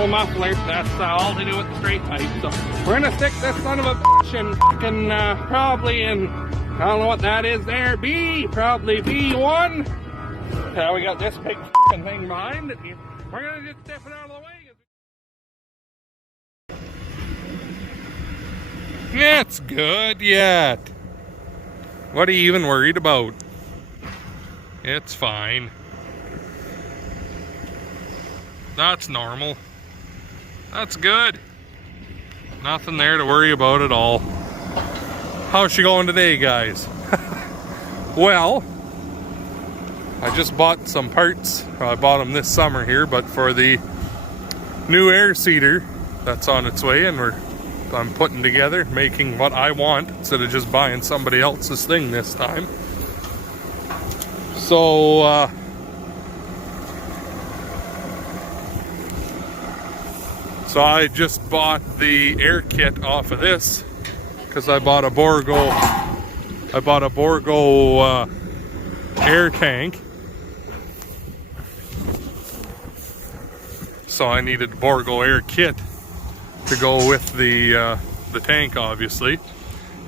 normal muffler. That's all to do with the straight pipe. So we're gonna stick this son of a bitch in fucking probably in, I don't know what that is there, probably B1. We got this big fucking thing behind it. We're gonna just step it out of the way. It's good yet. What are you even worried about? It's fine. That's normal. That's good. Nothing there to worry about at all. How's she going today, guys? Well, I just bought some parts. I bought them this summer here, but for the new air seeder that's on its way, and I'm putting together, making what I want instead of just buying somebody else's thing this time. So I just bought the air kit off of this because I bought a Borgo air tank. So I needed Borgo air kit to go with the tank, obviously.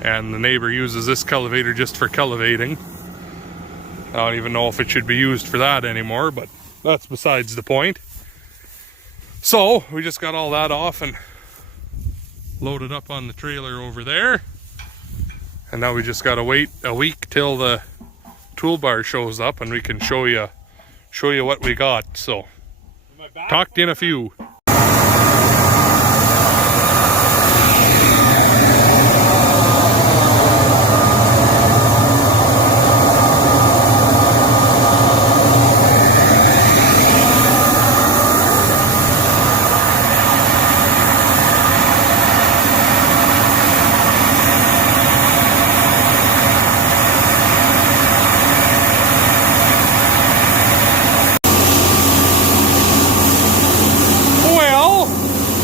And the neighbor uses this cultivator just for cultivating. I don't even know if it should be used for that anymore, but that's besides the point. So we just got all that off and loaded up on the trailer over there. And now we just gotta wait a week till the toolbar shows up and we can show you what we got. So talk to you in a few.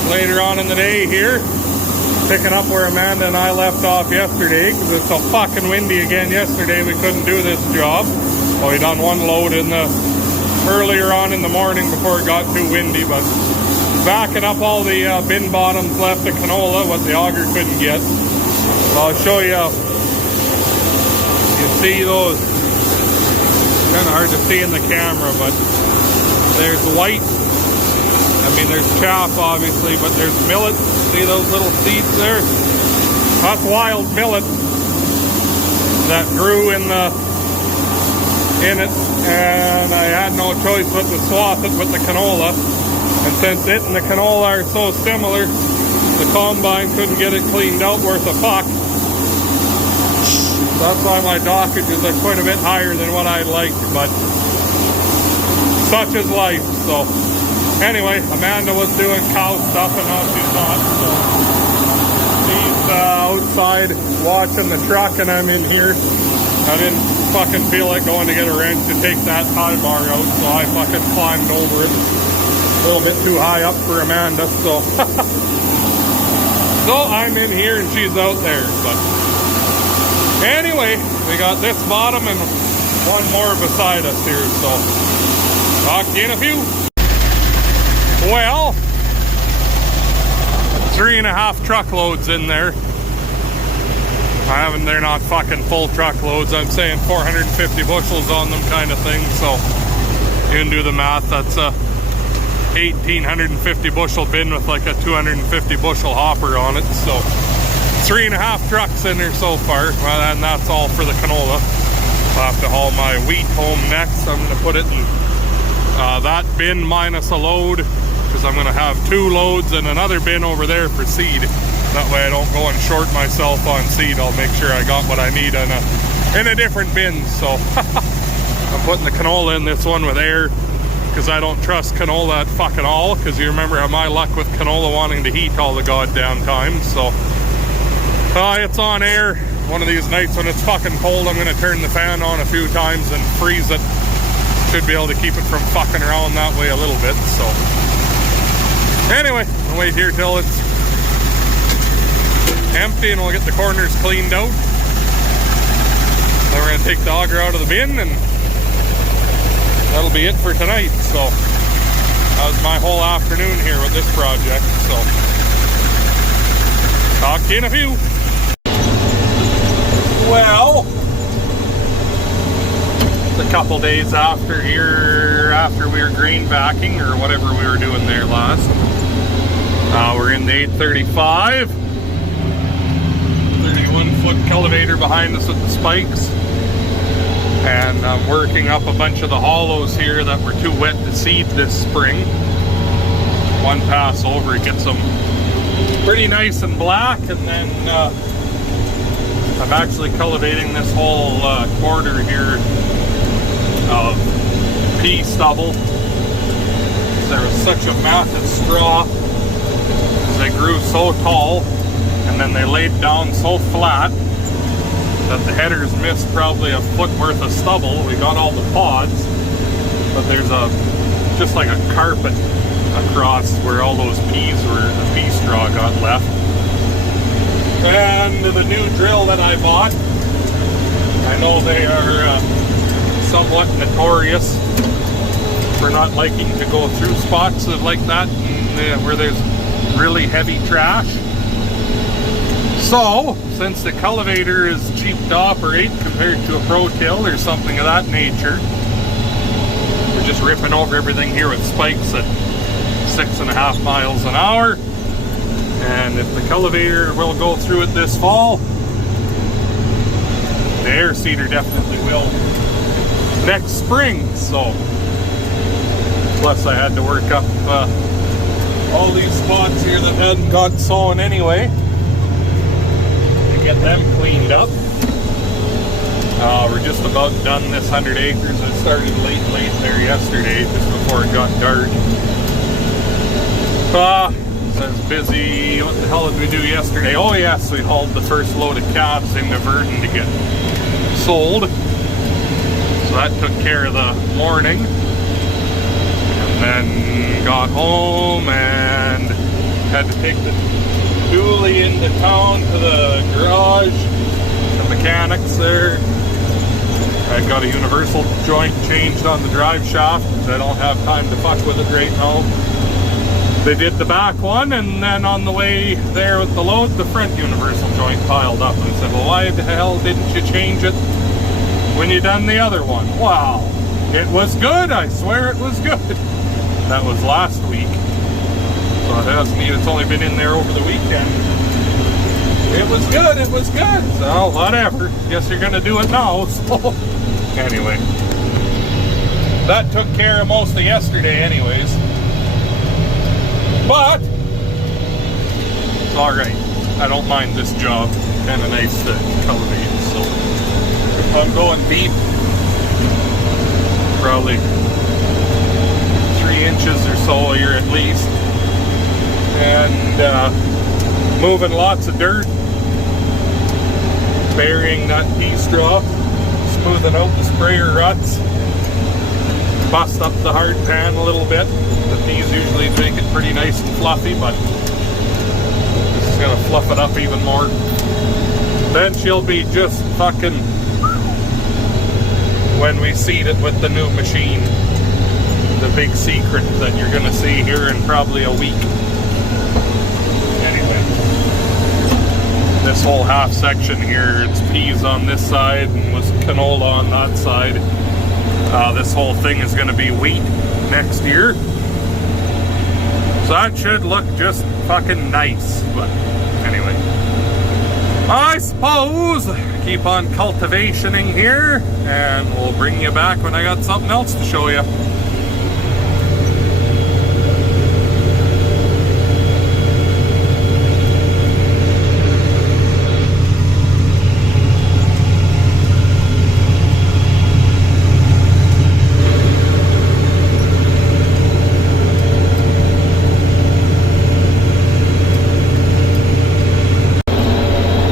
Later on in the day here, picking up where Amanda and I left off yesterday, because it's so fucking windy again yesterday. We couldn't do this job. Well, we done one load earlier on in the morning before it got too windy, but backing up all the bin bottoms left of canola, what the auger couldn't get. So I'll show you. You see those, kind of hard to see in the camera, but there's white. I mean, there's chaff, obviously, but there's millet. See those little seeds there? That's wild millet that grew in it, and I had no choice but to swath it with the canola. And since it and the canola are so similar, the combine couldn't get it cleaned out worth a fuck. That's why my dockages are quite a bit higher than what I'd like, but such is life. So anyway, Amanda was doing cow stuff and now she's not. So she's outside watching the truck and I'm in here. I didn't fucking feel like going to get a wrench to take that tie bar out, so I fucking climbed over it. A little bit too high up for Amanda, so so I'm in here and she's out there. But anyway, we got this bottom and one more beside us here, so talk to you in a few. Well, 3.5 truckloads in there. They're not fucking full truckloads. I'm saying 450 bushels on them kind of thing. So you can do the math. That's a 1,850 bushel bin with like a 250 bushel hopper on it. So 3.5 trucks in there so far. Well, and that's all for the canola. I'll have to haul my wheat home next. I'm going to put it in that bin minus a load, because I'm going to have 2 loads and another bin over there for seed. That way I don't go and short myself on seed. I'll make sure I got what I need in a different bin. So I'm putting the canola in this one with air, because I don't trust canola at fucking all, because you remember my luck with canola wanting to heat all the goddamn time. So it's on air. One of these nights when it's fucking cold, I'm going to turn the fan on a few times and freeze it. Should be able to keep it from fucking around that way a little bit. So anyway, I'll wait here till it's empty and we'll get the corners cleaned out. Then we're going to take the auger out of the bin and that'll be it for tonight. So that was my whole afternoon here with this project. So, talk to you in a few. Well, it's a couple days after we were grain backing or whatever we were doing there last. We're in the 835. 31-foot cultivator behind us with the spikes. And I'm working up a bunch of the hollows here that were too wet to seed this spring. One pass over, it gets them pretty nice and black, and then I'm actually cultivating this whole quarter here of pea stubble. There was such a massive straw. They grew so tall, and then they laid down so flat that the headers missed probably a foot worth of stubble. We got all the pods, but there's just like a carpet across where all those peas were, the pea straw got left. And the new drill that I bought, I know they are somewhat notorious for not liking to go through spots like that where there's really heavy trash. So, since the cultivator is cheap to operate compared to a Pro-Till or something of that nature, we're just ripping over everything here with spikes at 6.5 miles an hour. And if the cultivator will go through it this fall, the air seeder definitely will next spring. So, plus I had to work up all these spots here that hadn't got sown anyway, to get them cleaned up. We're just about done this 100 acres. It started late there yesterday, just before it got dark. I was busy. What the hell did we do yesterday? Oh yes, we hauled the first load of calves into Verdon to get sold. So that took care of the morning. And then got home and had to take the dually into town to the garage. The mechanics there. I got a universal joint changed on the drive shaft because I don't have time to fuck with it right now. They did the back one, and then on the way there with the load, the front universal joint piled up. And I said, well, why the hell didn't you change it when you done the other one? Wow, it was good. I swear it was good. That was last week. So it doesn't mean it's only been in there over the weekend. It was good, it was good. So, whatever. Guess you're going to do it now. So, anyway. That took care of most of yesterday anyways. But, it's alright. I don't mind this job. Kind of nice to cultivate. So, if I'm going deep, probably 3 inches or so here at least. And moving lots of dirt. Burying that pea straw. Smoothing out the sprayer ruts. Bust up the hard pan a little bit. The peas usually make it pretty nice and fluffy, but this is going to fluff it up even more. Then she'll be just fucking when we seed it with the new machine. The big secret that you're going to see here in probably a week. Anyway, this whole half section here, it's peas on this side and was canola on that side. This whole thing is going to be wheat next year. So that should look just fucking nice. But anyway, I suppose keep on cultivationing here, and we'll bring you back when I got something else to show you.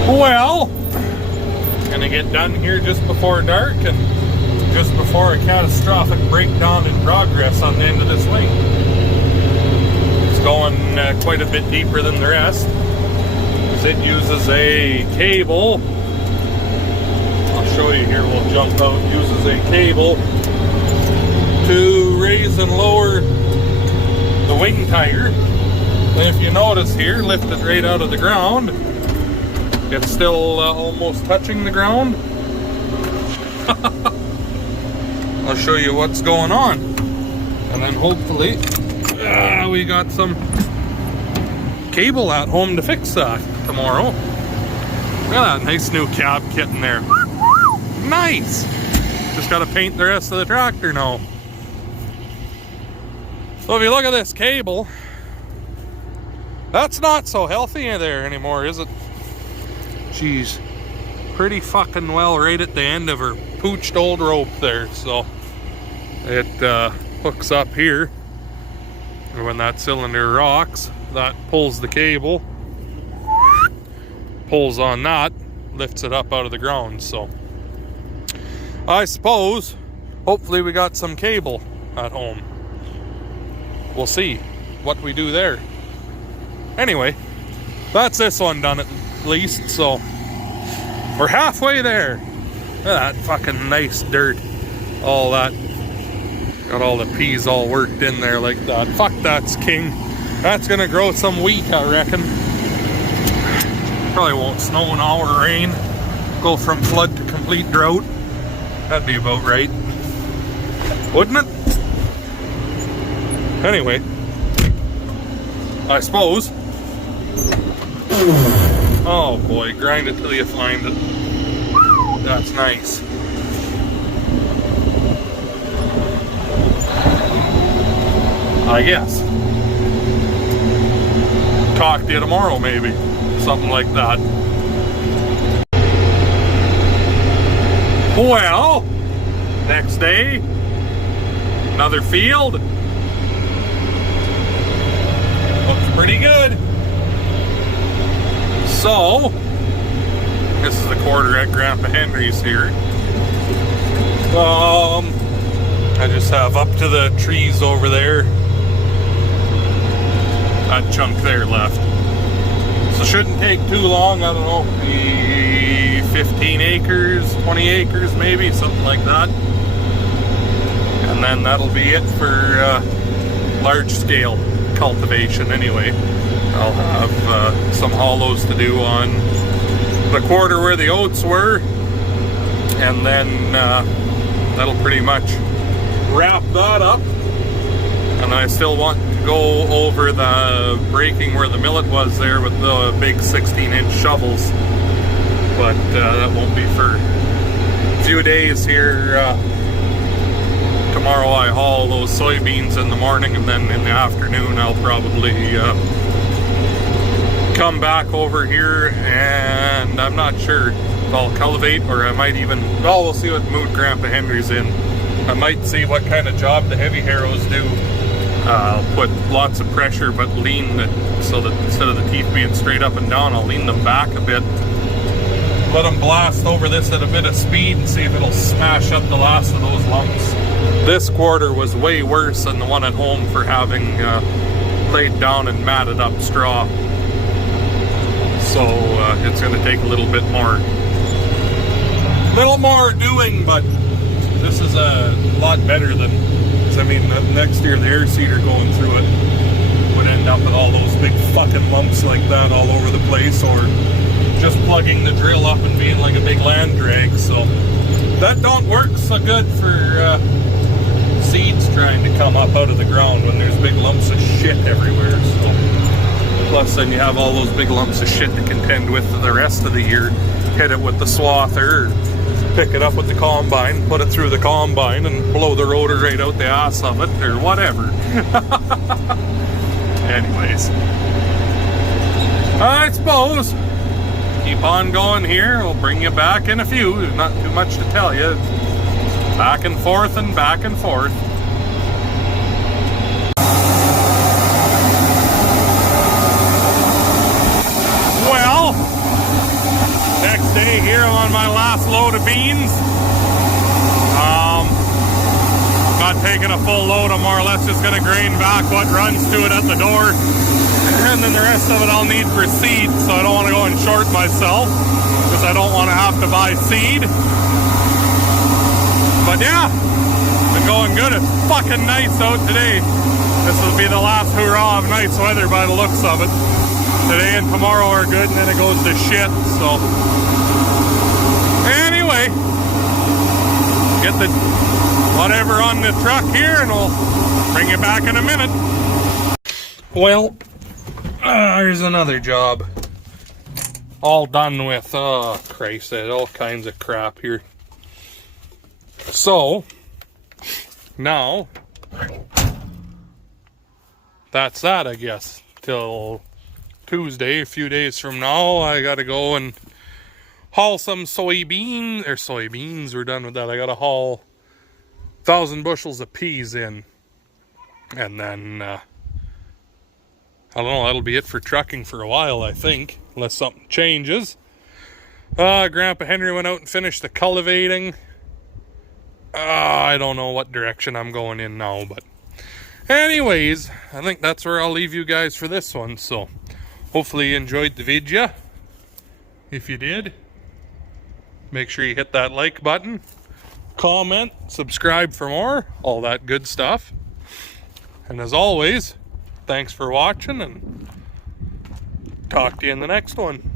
Well, gonna get done here just before dark and just before a catastrophic breakdown in progress on the end of this lane. It's going quite a bit deeper than the rest. It uses a cable. I'll show you here, we'll jump out. It uses a cable to raise and lower the wing tire. And if you notice here, lifted right out of the ground, it's still almost touching the ground. I'll show you what's going on. And then hopefully we got some cable at home to fix that tomorrow. Look at that nice new cab kit in there. Nice! Just gotta paint the rest of the tractor now. So if you look at this cable, that's not so healthy in there anymore, is it? She's pretty fucking well right at the end of her pooched old rope there. So it hooks up here. And when that cylinder rocks, that pulls the cable, pulls on that, lifts it up out of the ground. So I suppose, hopefully we got some cable at home. We'll see what we do there. Anyway, that's this one done at least, so we're halfway there. Look at that fucking nice dirt. All that. Got all the peas all worked in there like that. Fuck, that's king. That's gonna grow some wheat, I reckon. Probably won't snow now or rain. Go from flood to complete drought. That'd be about right. Wouldn't it? Anyway, I suppose. Oh boy, grind it till you find it. That's nice. I guess. Talk to you tomorrow, maybe. Something like that. Well, next day, another field. Looks pretty good. So, this is the quarter at Grandpa Henry's here. I just have up to the trees over there. That chunk there left. So shouldn't take too long, I don't know, maybe 15 acres, 20 acres maybe, something like that. And then that'll be it for large scale cultivation anyway. I'll have some hollows to do on the quarter where the oats were, and then that'll pretty much wrap that up. And I still want to go over the breaking where the millet was there with the big 16-inch shovels, but that won't be for a few days here. Tomorrow I haul those soybeans in the morning, and then in the afternoon I'll probably come back over here, and I'm not sure if I'll cultivate, or I might even, well, we'll see what mood Grandpa Henry's in. I might see what kind of job the heavy harrows do. I'll put lots of pressure but lean it so that instead of the teeth being straight up and down, I'll lean them back a bit. Let them blast over this at a bit of speed and see if it'll smash up the last of those lumps. This quarter was way worse than the one at home for having laid down and matted up straw. So it's going to take a little bit more. Little more doing, but this is a lot better than, I mean, next year the air seeder going through it would end up with all those big fucking lumps like that all over the place, or just plugging the drill up and being like a big land drag. So that don't work so good for seeds trying to come up out of the ground when there's big lumps of shit everywhere. So plus then you have all those big lumps of shit to contend with for the rest of the year. Hit it with the swather, pick it up with the combine, put it through the combine, and blow the rotor right out the ass of it, or whatever. Anyways, I suppose keep on going here. We'll bring you back in a few. There's not too much to tell you. It's back and forth and back and forth. Well, next day here, I'm on my last load of beans. Not taking a full load. I'm more or less just going to grain back what runs to it at the door. And then the rest of it I'll need for seed, so I don't want to go and short myself, because I don't want to have to buy seed. But yeah, been going good. It's fucking nice out today. This will be the last hurrah of night's weather by the looks of it. Today and tomorrow are good, and then it goes to shit, so. Anyway, get the whatever on the truck here, and we'll bring you back in a minute. Well, there's another job. All done with. Oh, Christ, all kinds of crap here. So, now, that's that, I guess. Till Tuesday, a few days from now, I gotta go and haul some soybeans. We're done with that. I gotta haul 1,000 bushels of peas in. And then, I don't know, that'll be it for trucking for a while, I think. Unless something changes. Grandpa Henry went out and finished the cultivating. I don't know what direction I'm going in now, but anyways, I think that's where I'll leave you guys for this one. So, hopefully you enjoyed the video. If you did, make sure you hit that like button, comment, subscribe for more, all that good stuff. And as always, thanks for watching, and talk to you in the next one.